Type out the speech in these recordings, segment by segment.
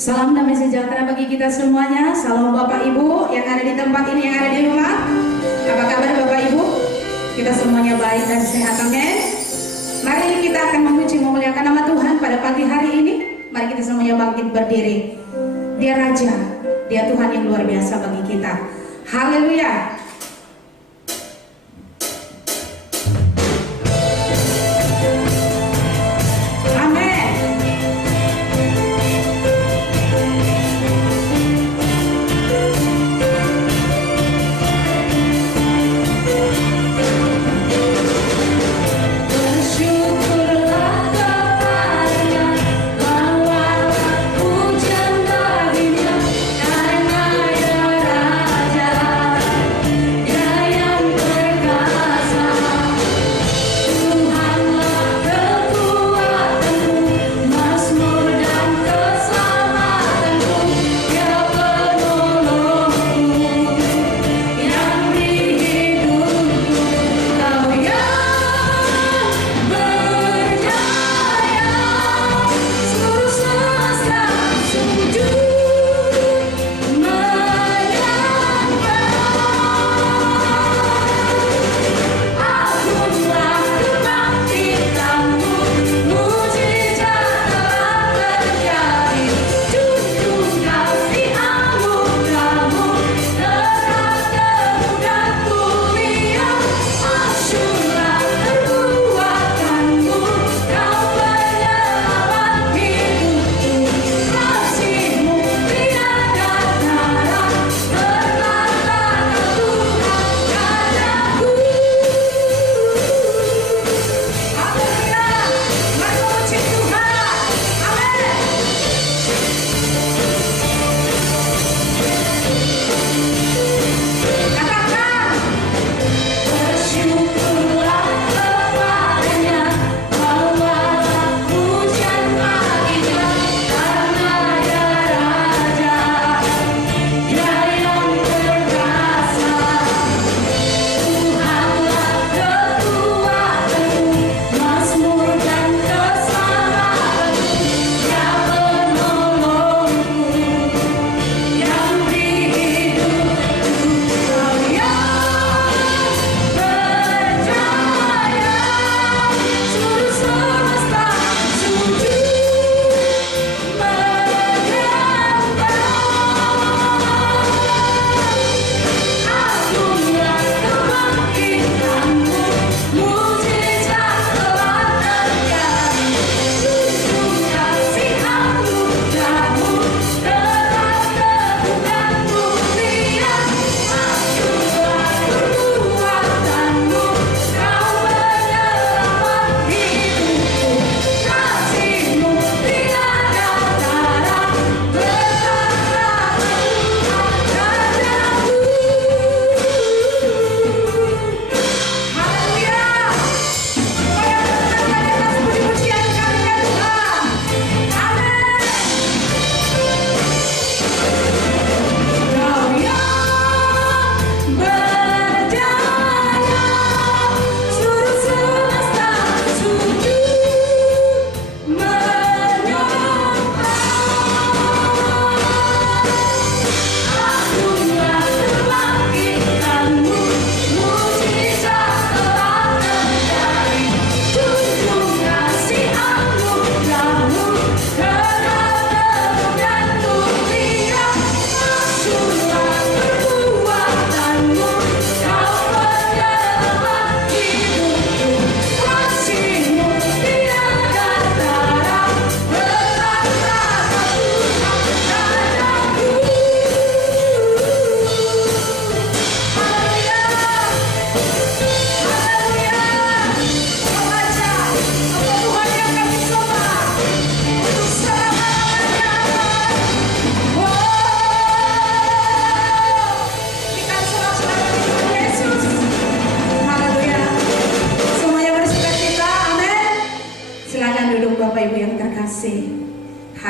Salam damai sejahtera bagi kita semuanya. Salam Bapak Ibu yang ada di tempat ini, yang ada di rumah. Apa kabar Bapak Ibu? Kita semuanya baik dan sehat, amin. Mari kita akan memuji memuliakan nama Tuhan pada pagi hari ini. Mari kita semuanya bangkit berdiri. Dia Raja, Dia Tuhan yang luar biasa bagi kita. Haleluya.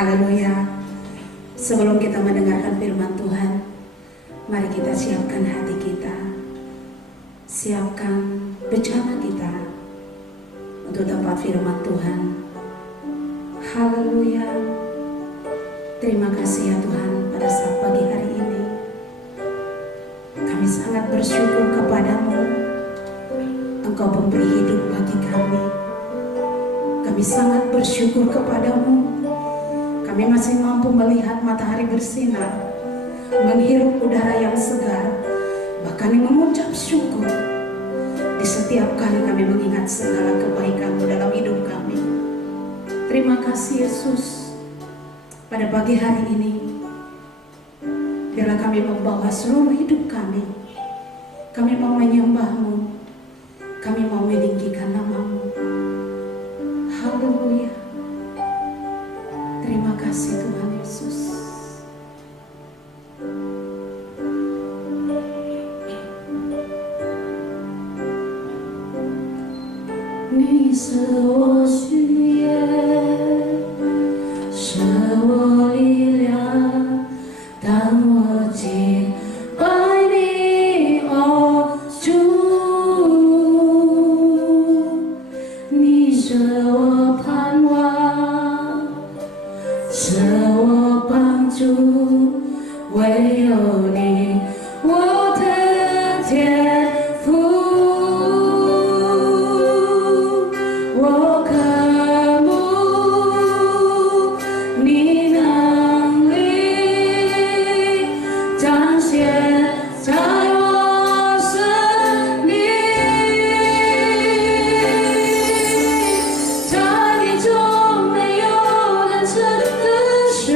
Haleluya. Sebelum kita mendengarkan firman Tuhan, mari kita siapkan hati kita, siapkan bencana kita untuk tempat firman Tuhan. Haleluya. Terima kasih ya Tuhan, pada saat pagi hari ini kami sangat bersyukur kepadamu. Engkau memberi hidup bagi kami. Kami sangat bersyukur kepadamu. Kami masih mampu melihat matahari bersinar, menghirup udara yang segar, bahkan mengucap syukur di setiap kali kami mengingat segala kebaikan-Mu dalam hidup kami. Terima kasih Yesus. Pada pagi hari ini, biarlah kami membawa seluruh hidup kami. Kami mau menyembah-Mu, kami mau meninggikan nama-Mu. Haleluya. Terima kasih Tuhan Yesus. Ni是我许愿，是我力量，当我敬拜你，哦主，你是我盼望，是我帮助，唯有你，我的天父。我渴慕你能力彰显在我生命，在你中没有人生的水，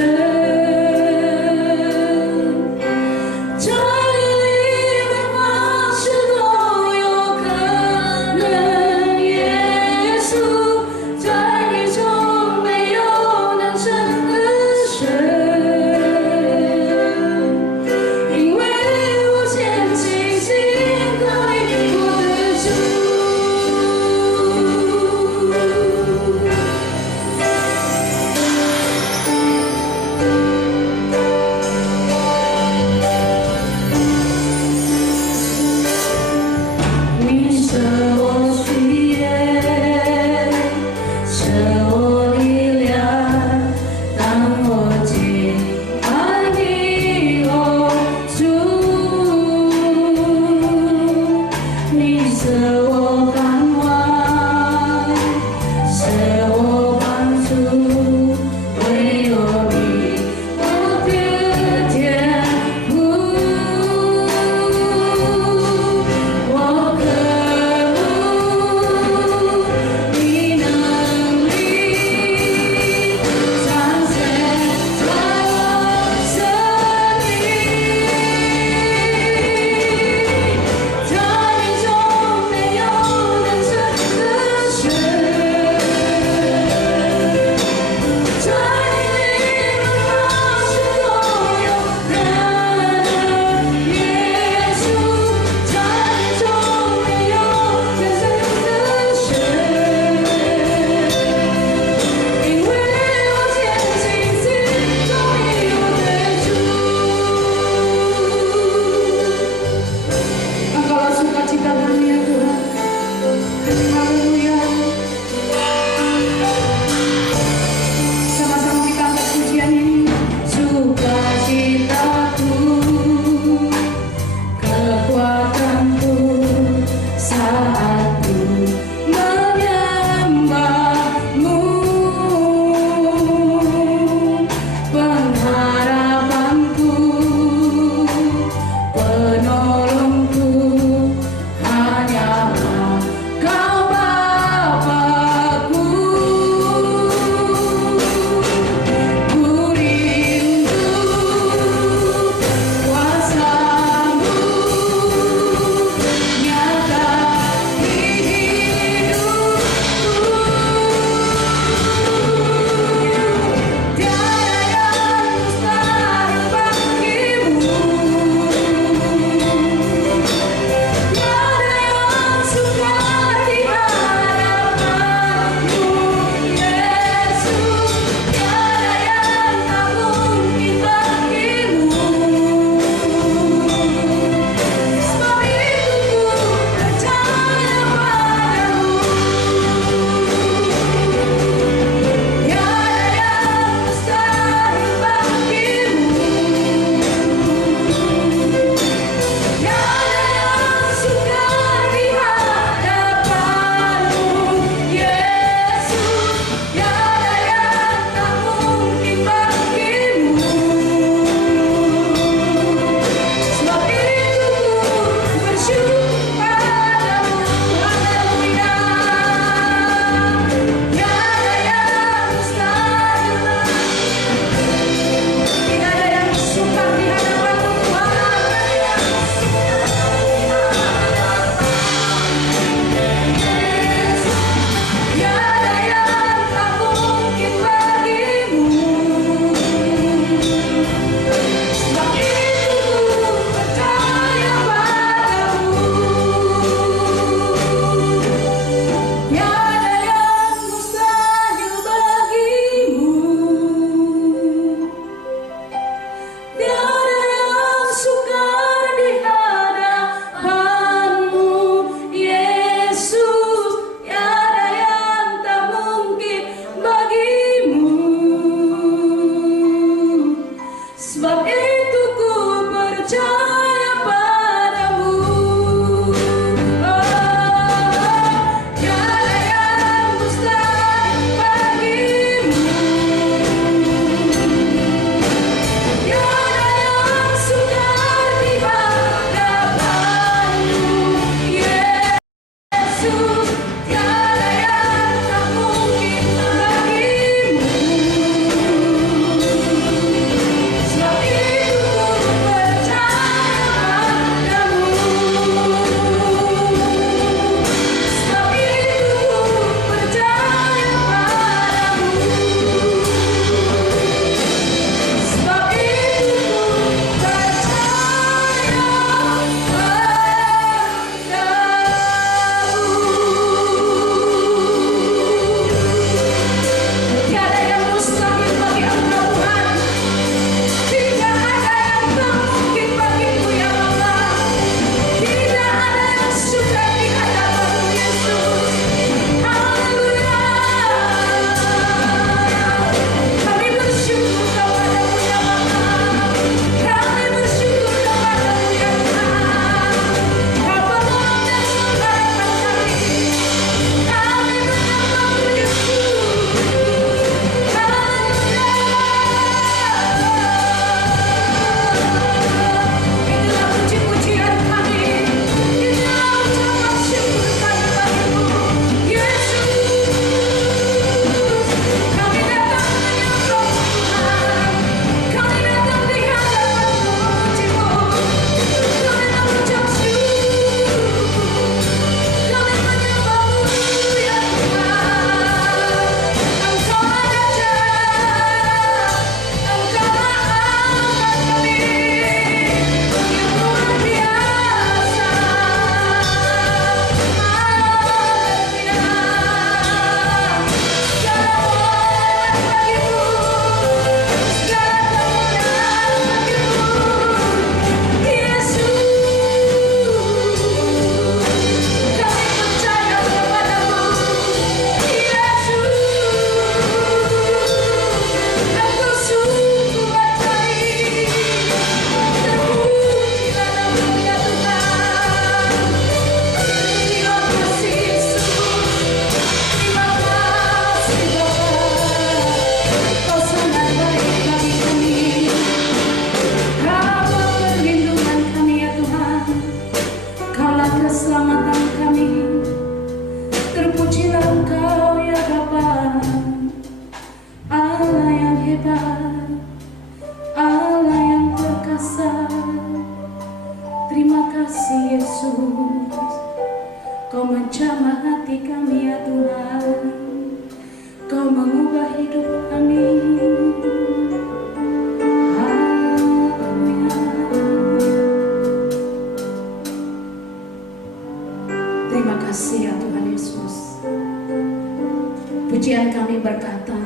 kami berkata,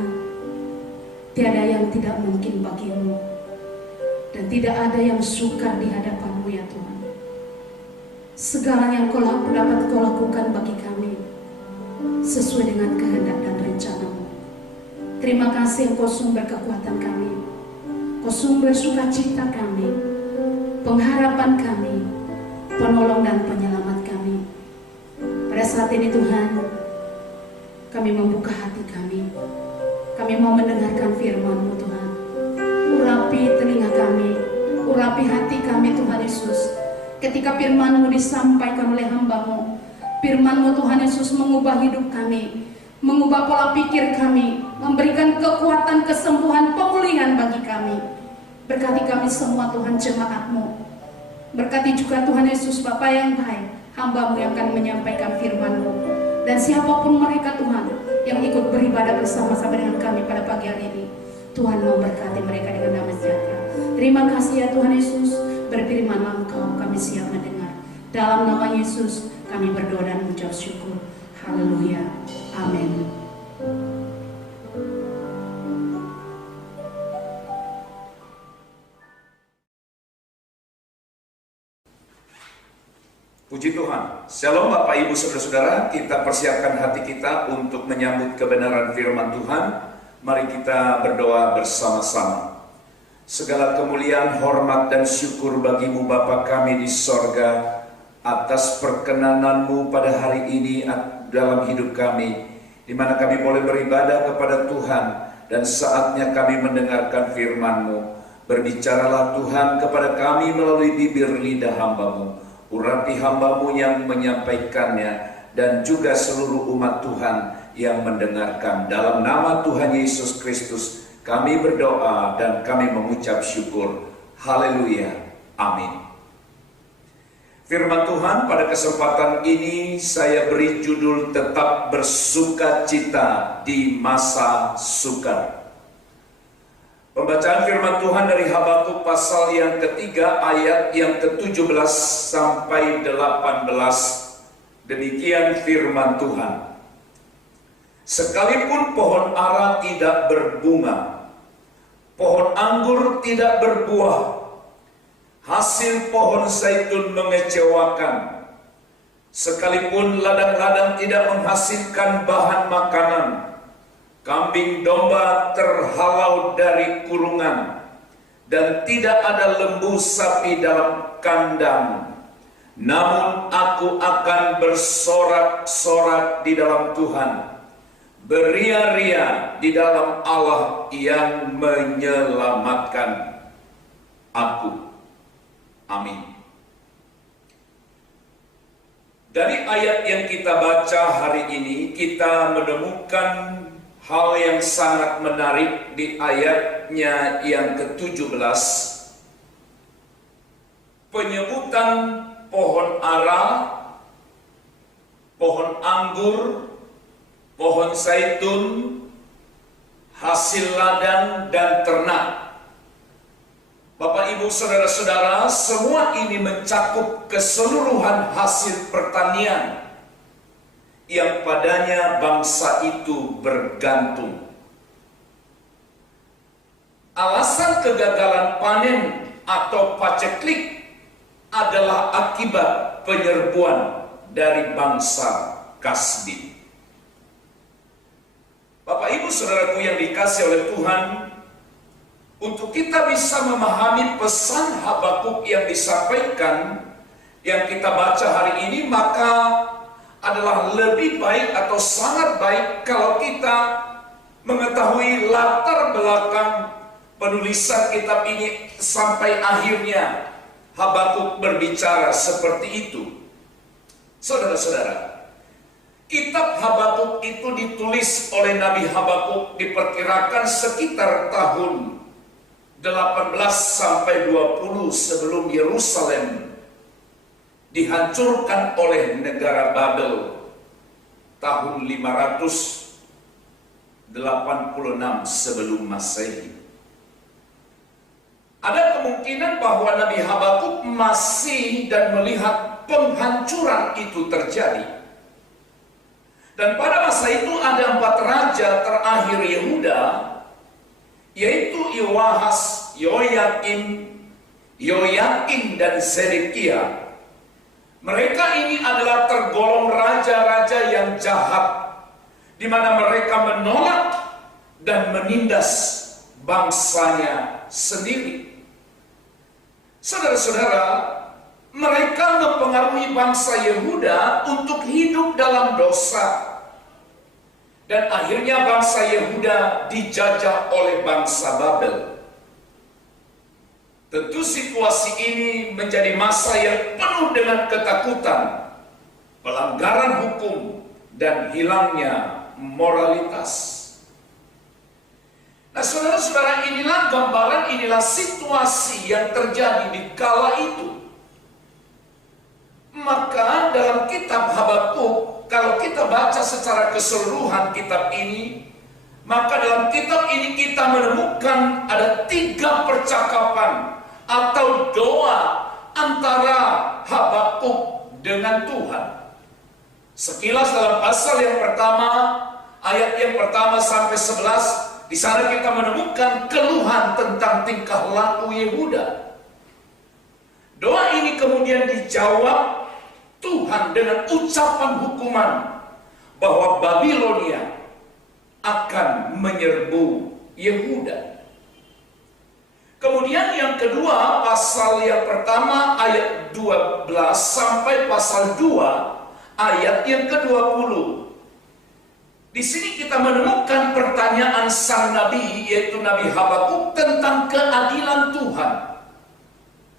tiada yang tidak mungkin bagimu, dan tidak ada yang sukar di hadapanmu ya Tuhan. Segala yang dapat kau lakukan bagi kami sesuai dengan kehendak dan rencanamu. Terima kasih Engkau sumber kekuatan kami, Engkau sumber sukacita kami, pengharapan kami, penolong dan penyelamat kami. Pada saat ini Tuhan, kami membuka hati kami. Kami mau mendengarkan firman-Mu Tuhan. Urapi telinga kami, urapi hati kami Tuhan Yesus. Ketika firman-Mu disampaikan oleh hamba-Mu, firman-Mu Tuhan Yesus mengubah hidup kami, mengubah pola pikir kami, memberikan kekuatan, kesembuhan, pemulihan bagi kami. Berkati kami semua Tuhan, jemaat-Mu. Berkati juga Tuhan Yesus Bapa yang baik, hamba-Mu yang akan menyampaikan firman-Mu. Dan siapapun mereka Tuhan yang ikut beribadah bersama-sama dengan kami pada pagi hari ini, Tuhan memberkati mereka dengan damai sejahtera. Terima kasih ya Tuhan Yesus, berfirman-Lah Engkau, kami siap mendengar. Dalam nama Yesus kami berdoa dan mengucap syukur. Haleluya. Amin. Puji Tuhan. Shalom Bapak Ibu Saudara-saudara, kita persiapkan hati kita untuk menyambut kebenaran firman Tuhan. Mari kita berdoa bersama-sama. Segala kemuliaan, hormat dan syukur bagi-Mu Bapa kami di sorga, atas perkenanan-Mu pada hari ini dalam hidup kami, di mana kami boleh beribadah kepada Tuhan, dan saatnya kami mendengarkan firman-Mu. Berbicaralah Tuhan kepada kami melalui bibir lidah hamba-Mu. Urapi hamba-Mu yang menyampaikannya, dan juga seluruh umat Tuhan yang mendengarkan. Dalam nama Tuhan Yesus Kristus kami berdoa dan kami mengucap syukur. Haleluya. Amin. Firman Tuhan pada kesempatan ini saya beri judul tetap bersuka cita di masa sukar. Pembacaan firman Tuhan dari Habakuk pasal yang ketiga ayat yang ke-17 sampai 18. Demikian firman Tuhan. Sekalipun pohon ara tidak berbunga, pohon anggur tidak berbuah, hasil pohon zaitun mengecewakan, sekalipun ladang-ladang tidak menghasilkan bahan makanan, kambing domba terhalau dari kurungan, dan tidak ada lembu sapi dalam kandang. Namun aku akan bersorak-sorak di dalam Tuhan, beria-ria di dalam Allah yang menyelamatkan aku. Amin. Dari ayat yang kita baca hari ini, kita menemukan hal yang sangat menarik di ayatnya yang ke-17. Penyebutan pohon ara, pohon anggur, pohon zaitun, hasil ladang dan ternak. Bapak Ibu Saudara-saudara, semua ini mencakup keseluruhan hasil pertanian yang padanya bangsa itu bergantung. Alasan kegagalan panen atau paceklik adalah akibat penyerbuan dari bangsa Kasdi. Bapak Ibu Saudaraku yang dikasihi oleh Tuhan, untuk kita bisa memahami pesan Habakuk yang disampaikan, yang kita baca hari ini, maka adalah lebih baik atau sangat baik kalau kita mengetahui latar belakang penulisan kitab ini sampai akhirnya Habakuk berbicara seperti itu. Saudara-saudara, kitab Habakuk itu ditulis oleh Nabi Habakuk diperkirakan sekitar tahun 18 sampai 20 sebelum Yerusalem dihancurkan oleh negara Babel tahun 586 sebelum Masehi. Ada kemungkinan bahwa Nabi Habakuk masih dan melihat penghancuran itu terjadi. Dan pada masa itu ada 4 raja terakhir Yehuda, yaitu Yoahas, Yoyakim, Yoyakin, dan Zedekia. Mereka ini adalah tergolong raja-raja yang jahat, di mana mereka menolak dan menindas bangsanya sendiri. Saudara-saudara, mereka mempengaruhi bangsa Yehuda untuk hidup dalam dosa. Dan akhirnya bangsa Yehuda dijajah oleh bangsa Babel. Tentu situasi ini menjadi masa yang penuh dengan ketakutan, pelanggaran hukum, dan hilangnya moralitas. Nah, saudara-saudara, inilah gambaran, inilah situasi yang terjadi di kala itu. Maka dalam kitab Habakuk, kalau kita baca secara keseluruhan kitab ini, maka dalam kitab ini kita menemukan ada 3 percakapan atau doa antara Habakuk dengan Tuhan. Sekilas dalam pasal yang pertama, ayat yang pertama sampai 11, di sana kita menemukan keluhan tentang tingkah laku Yehuda. Doa ini kemudian dijawab Tuhan dengan ucapan hukuman bahwa Babilonia akan menyerbu Yehuda. Kemudian yang kedua, pasal yang pertama ayat 12 sampai pasal 2 ayat yang ke-20. Di sini kita menemukan pertanyaan sang nabi, yaitu Nabi Habakuk, tentang keadilan Tuhan.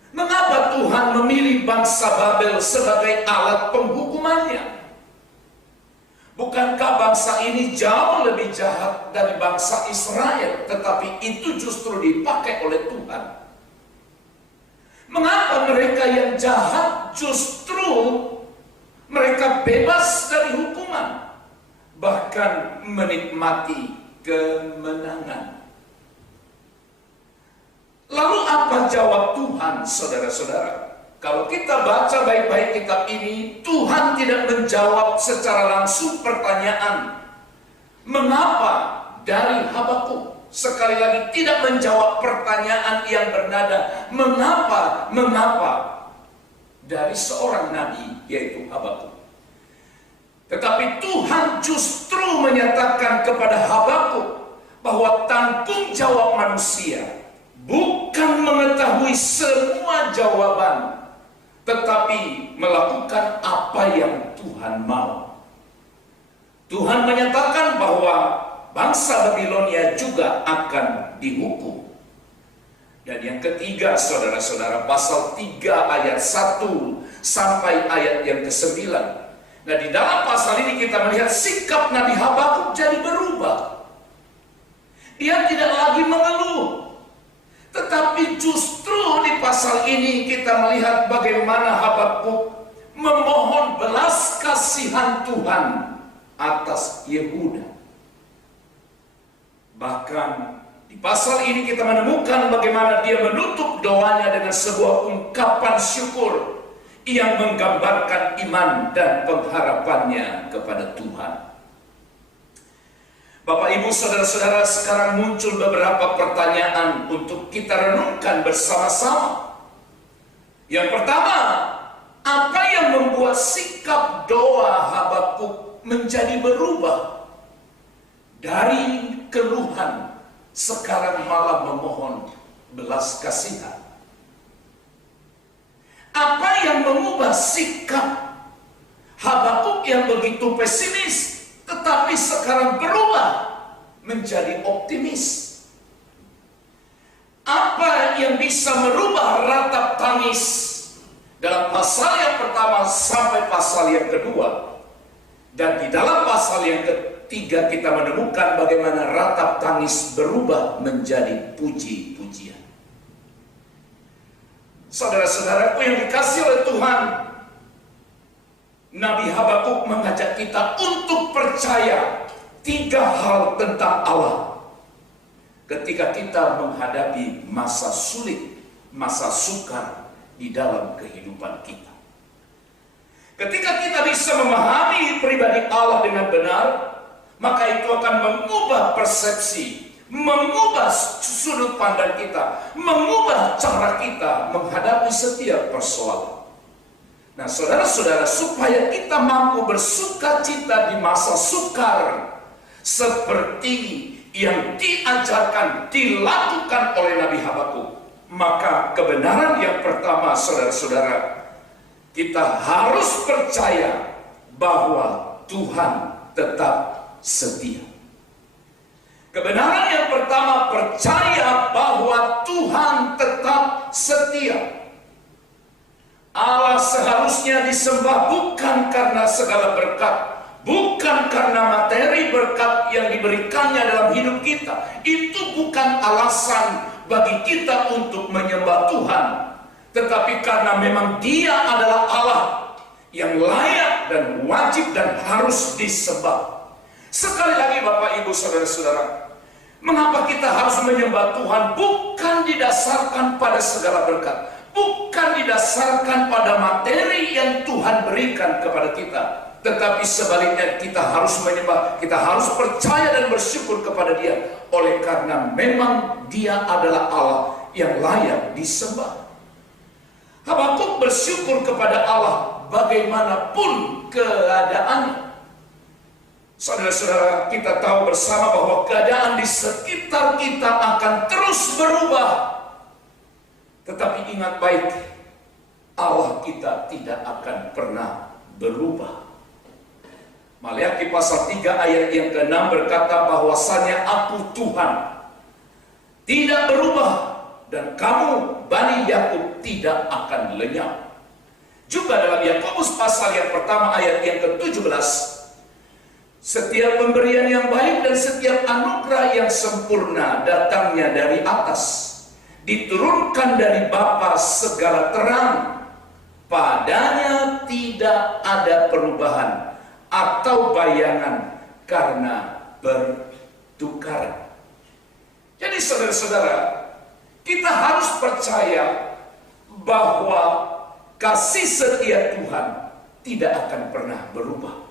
Mengapa Tuhan memilih bangsa Babel sebagai alat penghukumannya? Bukankah bangsa ini jauh lebih jahat dari bangsa Israel, tetapi itu justru dipakai oleh Tuhan? Mengapa mereka yang jahat justru mereka bebas dari hukuman, bahkan menikmati kemenangan? Lalu apa jawab Tuhan, saudara-saudara? Kalau kita baca baik-baik kitab ini, Tuhan tidak menjawab secara langsung pertanyaan mengapa dari Habakuk. Sekali lagi tidak menjawab pertanyaan yang bernada mengapa dari seorang nabi, yaitu Habakuk. Tetapi Tuhan justru menyatakan kepada Habakuk bahwa tanggung jawab manusia bukan mengetahui semua jawaban, tetapi melakukan apa yang Tuhan mau. Tuhan menyatakan bahwa bangsa Babilonia juga akan dihukum. Dan yang ketiga, saudara-saudara, pasal 3 ayat 1 sampai ayat yang ke-9. Nah, di dalam pasal ini kita melihat sikap Nabi Habakuk jadi berubah. Dia tidak lagi mengeluh, tetapi justru di pasal ini kita melihat bagaimana Habakuk memohon belas kasihan Tuhan atas Yehuda. Bahkan di pasal ini kita menemukan bagaimana dia menutup doanya dengan sebuah ungkapan syukur yang menggambarkan iman dan pengharapannya kepada Tuhan. Bapak, Ibu, saudara-saudara, sekarang muncul beberapa pertanyaan untuk kita renungkan bersama-sama. Yang pertama, apa yang membuat sikap doa Habakuk menjadi berubah? Dari keluhan, sekarang malah memohon belas kasihan. Apa yang mengubah sikap Habakuk yang begitu pesimis, tetapi sekarang berubah menjadi optimis? Apa yang bisa merubah ratap tangis dalam pasal yang pertama sampai pasal yang kedua? Dan di dalam pasal yang ketiga kita menemukan bagaimana ratap tangis berubah menjadi puji-pujian. Saudara-saudaraku yang dikasihi oleh Tuhan, Nabi Habakuk mengajak kita untuk percaya 3 hal tentang Allah ketika kita menghadapi masa sulit, masa sukar di dalam kehidupan kita. Ketika kita bisa memahami pribadi Allah dengan benar, maka itu akan mengubah persepsi, mengubah sudut pandang kita, mengubah cara kita menghadapi setiap persoalan. Nah, saudara-saudara, supaya kita mampu bersukacita di masa sukar seperti yang diajarkan, dilakukan oleh Nabi Habakuk, maka kebenaran yang pertama, saudara-saudara, kita harus percaya bahwa Tuhan tetap setia. Kebenaran yang pertama, percaya bahwa Tuhan tetap setia. Allah seharusnya disembah bukan karena segala berkat, bukan karena materi berkat yang diberikannya dalam hidup kita. Itu bukan alasan bagi kita untuk menyembah Tuhan, tetapi karena memang Dia adalah Allah yang layak dan wajib dan harus disembah. Sekali lagi Bapak Ibu Saudara-saudara, mengapa kita harus menyembah Tuhan? Bukan didasarkan pada segala berkat, bukan didasarkan pada materi yang Tuhan berikan kepada kita, tetapi sebaliknya kita harus menyembah, kita harus percaya dan bersyukur kepada Dia, oleh karena memang Dia adalah Allah yang layak disembah. Habakuk bersyukur kepada Allah bagaimanapun keadaannya. Saudara-saudara, kita tahu bersama bahwa keadaan di sekitar kita akan terus berubah. Tetapi ingat baik, Allah kita tidak akan pernah berubah. Maleakhi pasal 3 ayat yang ke-6 berkata bahwasanya Aku Tuhan tidak berubah dan kamu Bani Yakub tidak akan lenyap. Juga dalam Yakobus pasal yang pertama ayat yang ke-17, setiap pemberian yang baik dan setiap anugerah yang sempurna datangnya dari atas, diturunkan dari Bapa segala terang, padanya tidak ada perubahan atau bayangan karena bertukar. Jadi saudara-saudara, kita harus percaya bahwa kasih setia Tuhan tidak akan pernah berubah.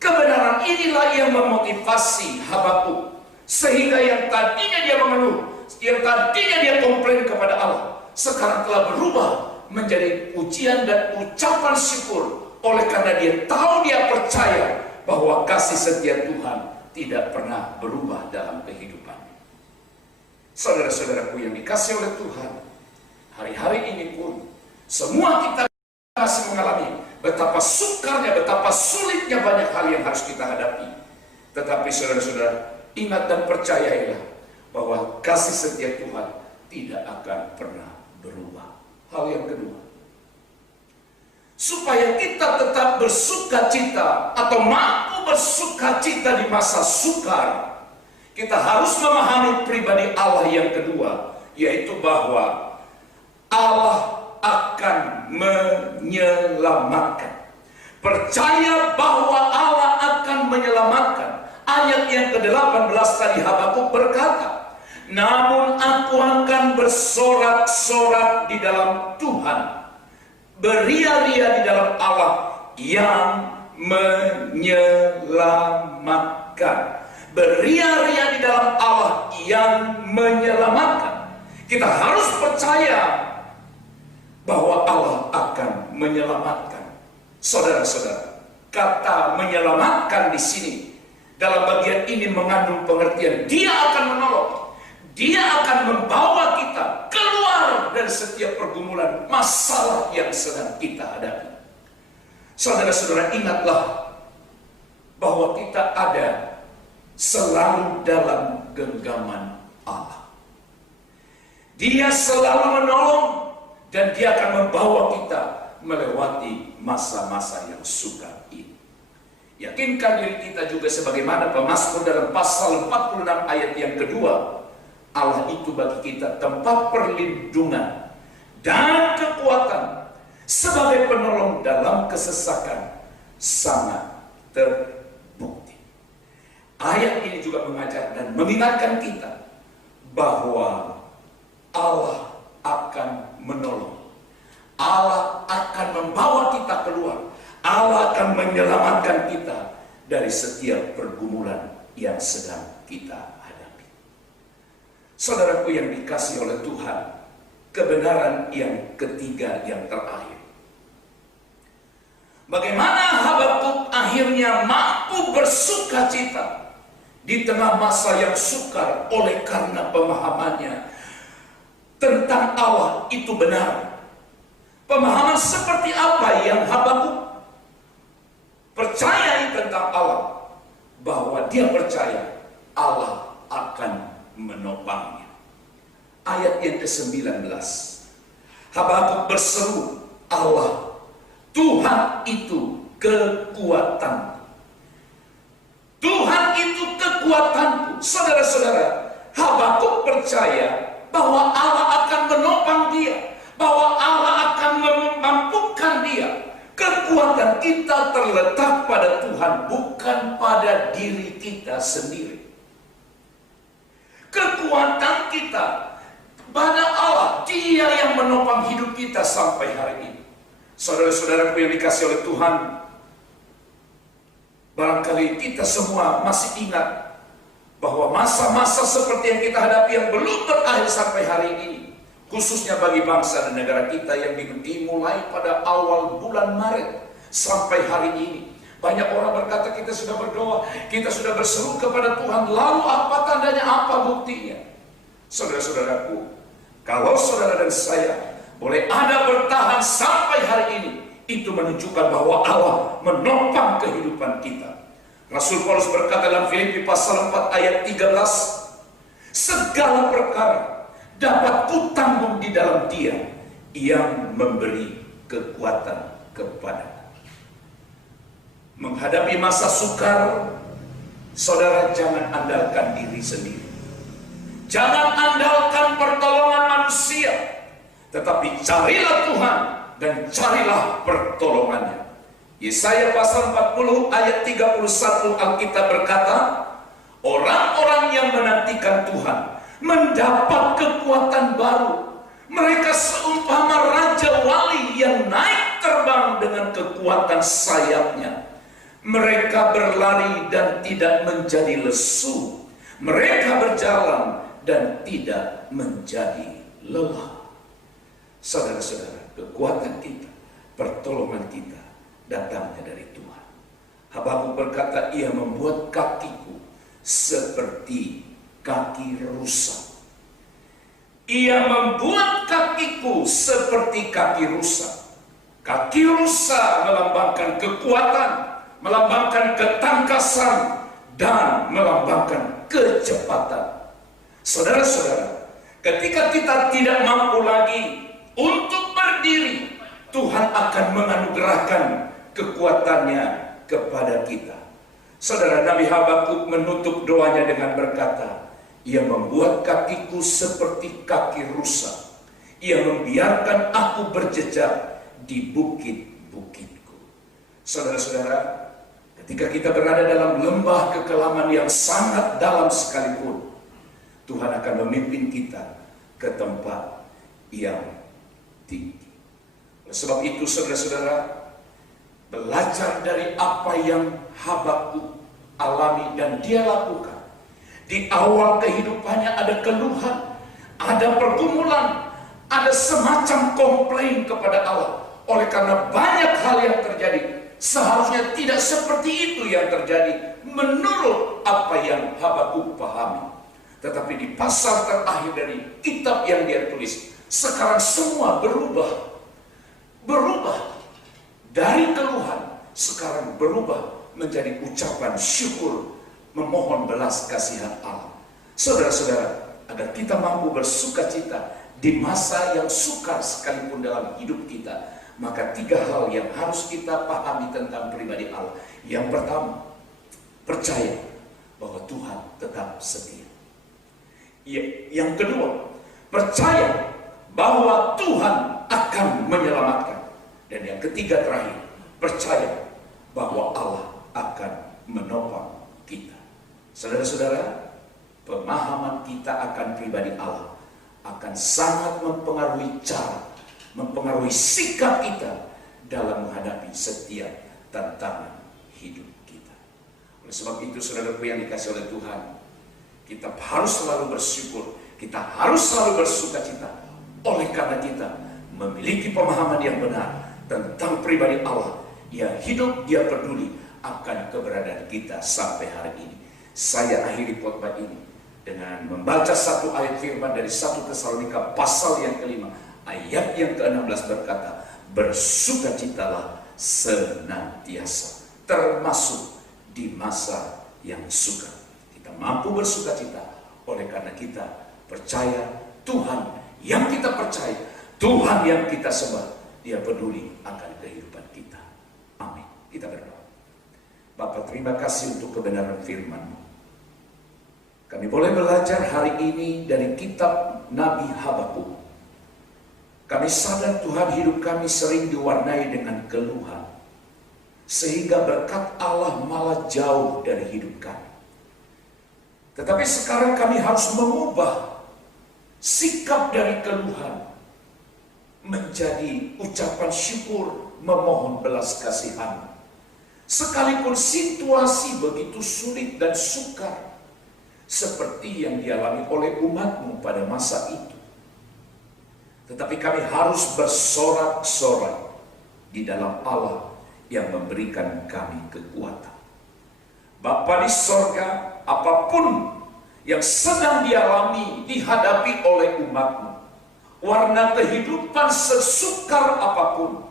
Kebenaran inilah yang memotivasi Habakuk, sehingga yang tadinya dia mengeluh, yang tadinya dia komplain kepada Allah, sekarang telah berubah menjadi pujian dan ucapan syukur, oleh karena dia tahu, dia percaya bahwa kasih setia Tuhan tidak pernah berubah dalam kehidupan. Saudara-saudaraku yang dikasihi oleh Tuhan, hari-hari ini pun semua kita masih mengalami betapa sukarnya, betapa sulitnya banyak hal yang harus kita hadapi. Tetapi saudara-saudara, ingat dan percayailah bahwa kasih setia Tuhan tidak akan pernah berubah. Hal yang kedua, supaya kita tetap bersukacita atau mampu bersukacita di masa sukar, kita harus memahami pribadi Allah yang kedua, yaitu bahwa Allah akan menyelamatkan. Percaya bahwa Allah akan menyelamatkan. Ayat yang ke-18 tadi Habakuk berkata, namun aku akan bersorak-sorak di dalam Tuhan, beria-ria di dalam Allah yang menyelamatkan. Beria-ria di dalam Allah yang menyelamatkan. Kita harus percaya bahwa Allah akan menyelamatkan. Saudara-saudara, kata menyelamatkan di sini dalam bagian ini mengandung pengertian Dia akan menolong, Dia akan membawa kita keluar dari setiap pergumulan masalah yang sedang kita hadapi. Saudara-saudara, ingatlah bahwa kita ada selalu dalam genggaman Allah. Dia selalu menolong dan Dia akan membawa kita melewati masa-masa yang sukar ini. Yakinkan diri kita juga sebagaimana pemazmur dalam pasal 46 ayat yang kedua, Allah itu bagi kita tempat perlindungan dan kekuatan, sebagai penolong dalam kesesakan sangat terbukti. Ayat ini juga mengajar dan mengingatkan kita bahwa Allah akan menolong. Allah akan membawa kita keluar. Allah akan menyelamatkan kita dari setiap pergumulan yang sedang kita hadapi. Saudaraku yang dikasihi oleh Tuhan, kebenaran yang ketiga yang terakhir. Bagaimana Habakuk akhirnya mampu bersukacita di tengah masa yang sukar oleh karena pemahamannya tentang Allah itu benar. Pemahaman seperti apa yang Habakuk percayai tentang Allah? Bahwa dia percaya Allah akan menopangnya. Ayat yang ke-19, Habakuk berseru, Allah, Tuhan itu kekuatanku. Tuhan itu kekuatanku. Saudara-saudara, Habakuk percaya bahwa Allah akan menopang dia, bahwa Allah akan memampukan dia. Kekuatan kita terletak pada Tuhan, bukan pada diri kita sendiri. Kekuatan kita pada Allah, Dia yang menopang hidup kita sampai hari ini. Saudara-saudaraku yang dikasihi oleh Tuhan, barangkali kita semua masih ingat bahwa masa-masa seperti yang kita hadapi yang belum berakhir sampai hari ini, khususnya bagi bangsa dan negara kita yang dimulai pada awal bulan Maret sampai hari ini. Banyak orang berkata kita sudah berdoa, kita sudah berseru kepada Tuhan, lalu apa tandanya, apa buktinya? Saudara-saudaraku, kalau saudara dan saya boleh ada bertahan sampai hari ini, itu menunjukkan bahwa Allah menopang kehidupan kita. Rasul Paulus berkata dalam Filipi pasal 4 ayat 13, segala perkara dapat kutanggung di dalam Dia yang memberi kekuatan kepada. Menghadapi masa sukar, saudara jangan andalkan diri sendiri. Jangan andalkan pertolongan manusia, tetapi carilah Tuhan dan carilah pertolongannya. Yesaya pasal 40 ayat 31 Alkitab berkata, orang-orang yang menantikan Tuhan mendapat kekuatan baru. Mereka seumpama raja wali yang naik terbang dengan kekuatan sayapnya. Mereka berlari dan tidak menjadi lesu. Mereka berjalan dan tidak menjadi lelah. Saudara-saudara, kekuatan kita, pertolongan kita datangnya dari Tuhan. Habakuk berkata, ia membuat kakiku seperti kaki rusa. Ia membuat kakiku seperti kaki rusa. Kaki rusa melambangkan kekuatan, melambangkan ketangkasan, dan melambangkan kecepatan. Saudara-saudara, ketika kita tidak mampu lagi untuk berdiri, Tuhan akan menganugerahkan kekuatannya kepada kita. Saudara, Nabi Habakuk menutup doanya dengan berkata, ia membuat kakiku seperti kaki rusa. Ia membiarkan aku berjejak di bukit-bukitku. Saudara-saudara, ketika kita berada dalam lembah kekelaman yang sangat dalam sekalipun, Tuhan akan memimpin kita ke tempat yang tinggi. Oleh sebab itu, saudara-saudara, belajar dari apa yang Habakuk alami dan dia lakukan. Di awal kehidupannya ada keluhan, ada pergumulan, ada semacam komplain kepada Allah. Oleh karena banyak hal yang terjadi, seharusnya tidak seperti itu yang terjadi menurut apa yang Habakuk pahami. Tetapi di pasal terakhir dari kitab yang dia tulis, sekarang semua berubah. Dari keluhan, sekarang berubah menjadi ucapan syukur, memohon belas kasihan Allah. Saudara-saudara, agar kita mampu bersukacita di masa yang sukar sekalipun dalam hidup kita, maka 3 hal yang harus kita pahami tentang pribadi Allah. Yang pertama, percaya bahwa Tuhan tetap setia. Yang kedua, percaya bahwa Tuhan akan menyelamatkan. Dan yang ketiga terakhir, percaya bahwa Allah akan menopang kita. Saudara-saudara, pemahaman kita akan pribadi Allah akan sangat mempengaruhi cara, mempengaruhi sikap kita dalam menghadapi setiap tantangan hidup kita. Oleh sebab itu, saudaraku yang dikasih oleh Tuhan, kita harus selalu bersyukur, kita harus selalu bersukacita, oleh karena kita memiliki pemahaman yang benar tentang pribadi Allah. Dia hidup, dia peduli akan keberadaan kita sampai hari ini. Saya akhiri khotbah ini dengan membaca satu ayat firman dari 1 Tesalonika pasal yang kelima, ayat yang ke-16 berkata, bersukacitalah senantiasa, termasuk di masa yang sukar. Kita mampu bersukacita oleh karena kita percaya Tuhan yang kita percaya, Tuhan yang kita sembah, Dia peduli akan kehidupan kita. Amin. Kita berdoa. Bapa, terima kasih untuk kebenaran firman-Mu. Kami boleh belajar hari ini dari kitab Nabi Habakuk. Kami sadar Tuhan, hidup kami sering diwarnai dengan keluhan, sehingga berkat Allah malah jauh dari hidup kami. Tetapi sekarang kami harus mengubah sikap dari keluhan menjadi ucapan syukur, memohon belas kasihan. Sekalipun situasi begitu sulit dan sukar, seperti yang dialami oleh umat-Mu pada masa itu. Tetapi kami harus bersorak-sorai di dalam Allah yang memberikan kami kekuatan. Bapa di sorga, apapun yang sedang dialami, dihadapi oleh umat-Mu, warna kehidupan sesukar apapun,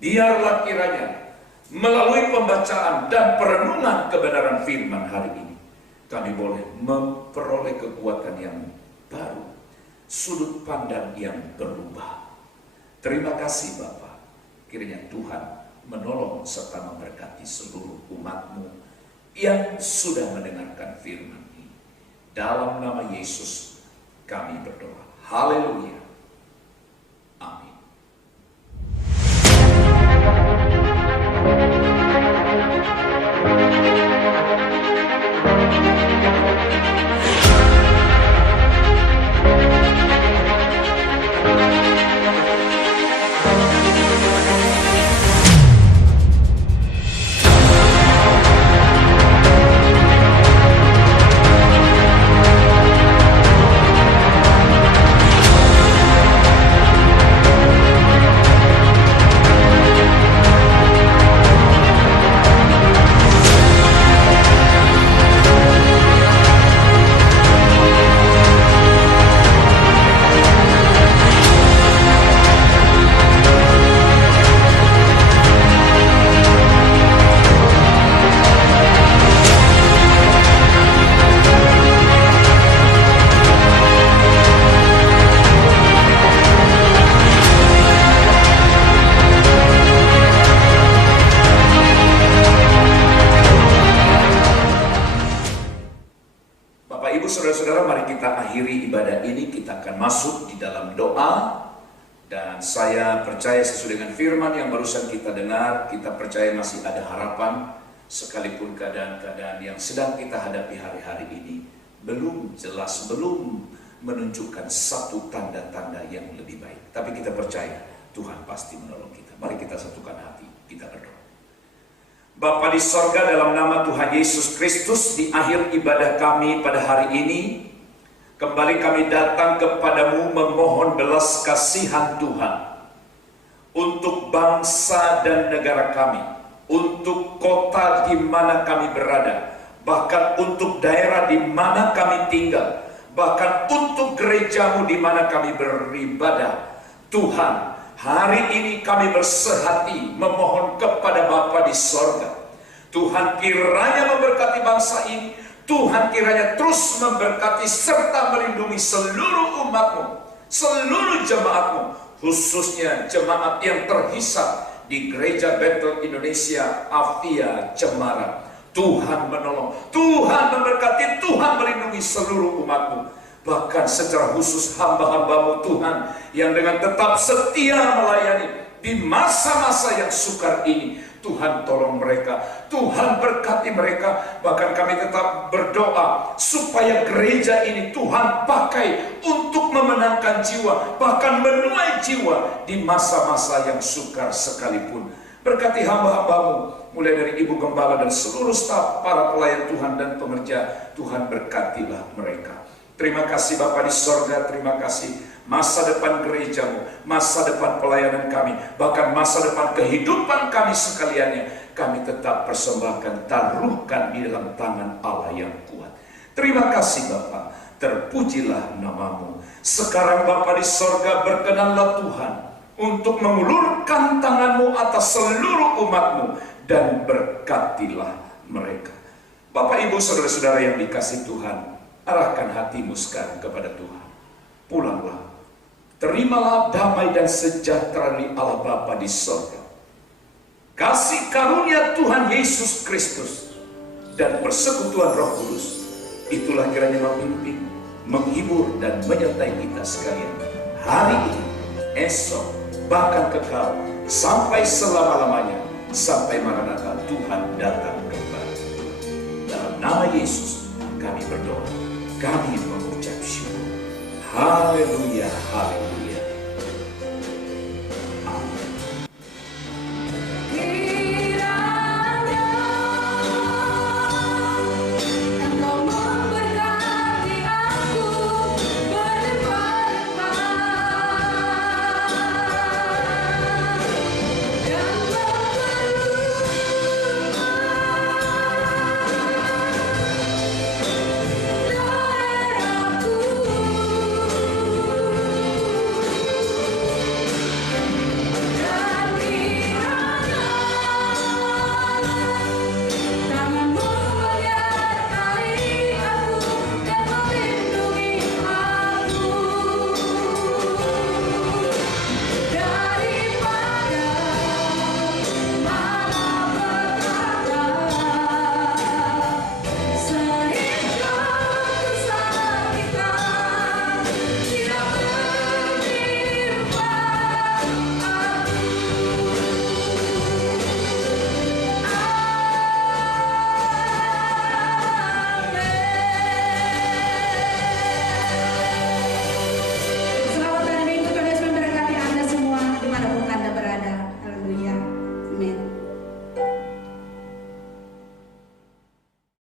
biarlah kiranya melalui pembacaan dan perenungan kebenaran firman hari ini, kami boleh memperoleh kekuatan yang baru, sudut pandang yang berubah. Terima kasih Bapa. Kiranya Tuhan menolong serta memberkati seluruh umat-Mu yang sudah mendengarkan firman ini. Dalam nama Yesus kami berdoa. Haleluya. Amin. Saudara-saudara, mari kita akhiri ibadah ini. Kita akan masuk di dalam doa. Dan saya percaya sesuai dengan firman yang barusan kita dengar, kita percaya masih ada harapan. Sekalipun keadaan-keadaan yang sedang kita hadapi hari-hari ini belum jelas, belum menunjukkan satu tanda-tanda yang lebih baik. Tapi kita percaya Tuhan pasti menolong kita. Mari kita satukan hati, kita berdoa. Bapa di sorga, dalam nama Tuhan Yesus Kristus, di akhir ibadah kami pada hari ini, kembali kami datang kepadamu memohon belas kasihan Tuhan untuk bangsa dan negara kami, untuk kota di mana kami berada, bahkan untuk daerah di mana kami tinggal, bahkan untuk gerejamu di mana kami beribadah. Tuhan, hari ini kami bersehati memohon kepada Bapa di sorga. Tuhan kiranya memberkati bangsa ini. Tuhan kiranya terus memberkati serta melindungi seluruh umat-Mu, seluruh jemaat-Mu, khususnya jemaat yang terhisap di Gereja Bethel Indonesia Avia Cemara. Tuhan menolong, Tuhan memberkati, Tuhan melindungi seluruh umat-Mu. Bahkan secara khusus hamba-hamba-Mu Tuhan yang dengan tetap setia melayani di masa-masa yang sukar ini. Tuhan tolong mereka, Tuhan berkati mereka. Bahkan kami tetap berdoa supaya gereja ini Tuhan pakai untuk memenangkan jiwa, bahkan menuai jiwa di masa-masa yang sukar sekalipun. Berkati hamba-hambamu, mulai dari Ibu Gembala dan seluruh staf, para pelayan Tuhan dan pengerja. Tuhan berkatilah mereka. Terima kasih Bapa di sorga, terima kasih masa depan gerejamu, masa depan pelayanan kami, bahkan masa depan kehidupan kami sekaliannya, kami tetap persembahkan, taruhkan di dalam tangan Allah yang kuat. Terima kasih Bapa, terpujilah namamu. Sekarang Bapa di sorga, berkenanlah Tuhan untuk mengulurkan tanganmu atas seluruh umatmu dan berkatilah mereka. Bapak Ibu saudara-saudara yang dikasihi Tuhan, arahkan hatimu sekarang kepada Tuhan. Pulanglah, terimalah damai dan sejahtera dari Allah Bapa di sorga. Kasih karunia Tuhan Yesus Kristus dan persekutuan Roh Kudus, itulah kiranya memimpin, menghibur dan menyertai kita sekalian hari ini, esok, bahkan kekal, sampai selama-lamanya, sampai Maranatha Tuhan datang kembali. Dalam nama Yesus kami berdoa, kami mengucap syukur. Haleluya, haleluya.